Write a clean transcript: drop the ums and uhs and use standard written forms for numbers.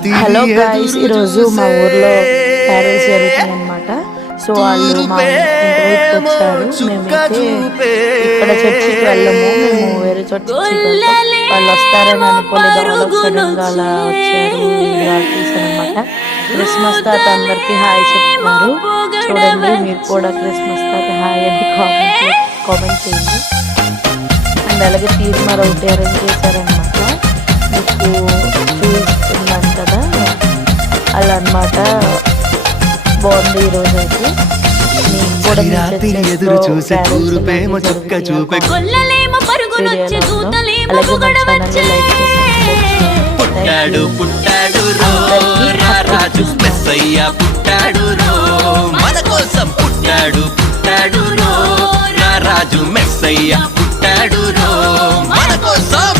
Hello guys, ఈరోజు మా ఊర్లో ప్యారేజ్ జరుగుతుంది అనమాట. సో వాళ్ళు మా ఇంటి వైపుకి వచ్చారు. మేమైతే ఇక్కడ చర్చికి వెళ్ళము, మేము వేరే చర్చికి వెళ్తాం. వాళ్ళు వస్తారని అనుకోలేదు, సడన్ గా అలా వచ్చారు అనమాట. క్రిస్మస్ తాత అందరికి హాయ్ చెప్తున్నారు. చూడండి, మీరు కూడా క్రిస్మస్ తాత హాయ్ అని కామెంట్ చేయండి. అండ్ అలాగే తీర్మార్ ఒకటి అరేంజ్ చేశారనమాట. మీకు చూస్తున్నాను కదా, అలా అనమాట. బాగుంది ఈరోజు అయితే. ఎదురు చూసే కూరుపేమో చుక్క చూపే పుట్టాడు పుట్టాడు రాజు మెస్సయ్య పుట్టాడు మన కోసం పుట్టాడు పుట్టాడు రాజు మెస్సయ్య పుట్టాడు మన కోసం.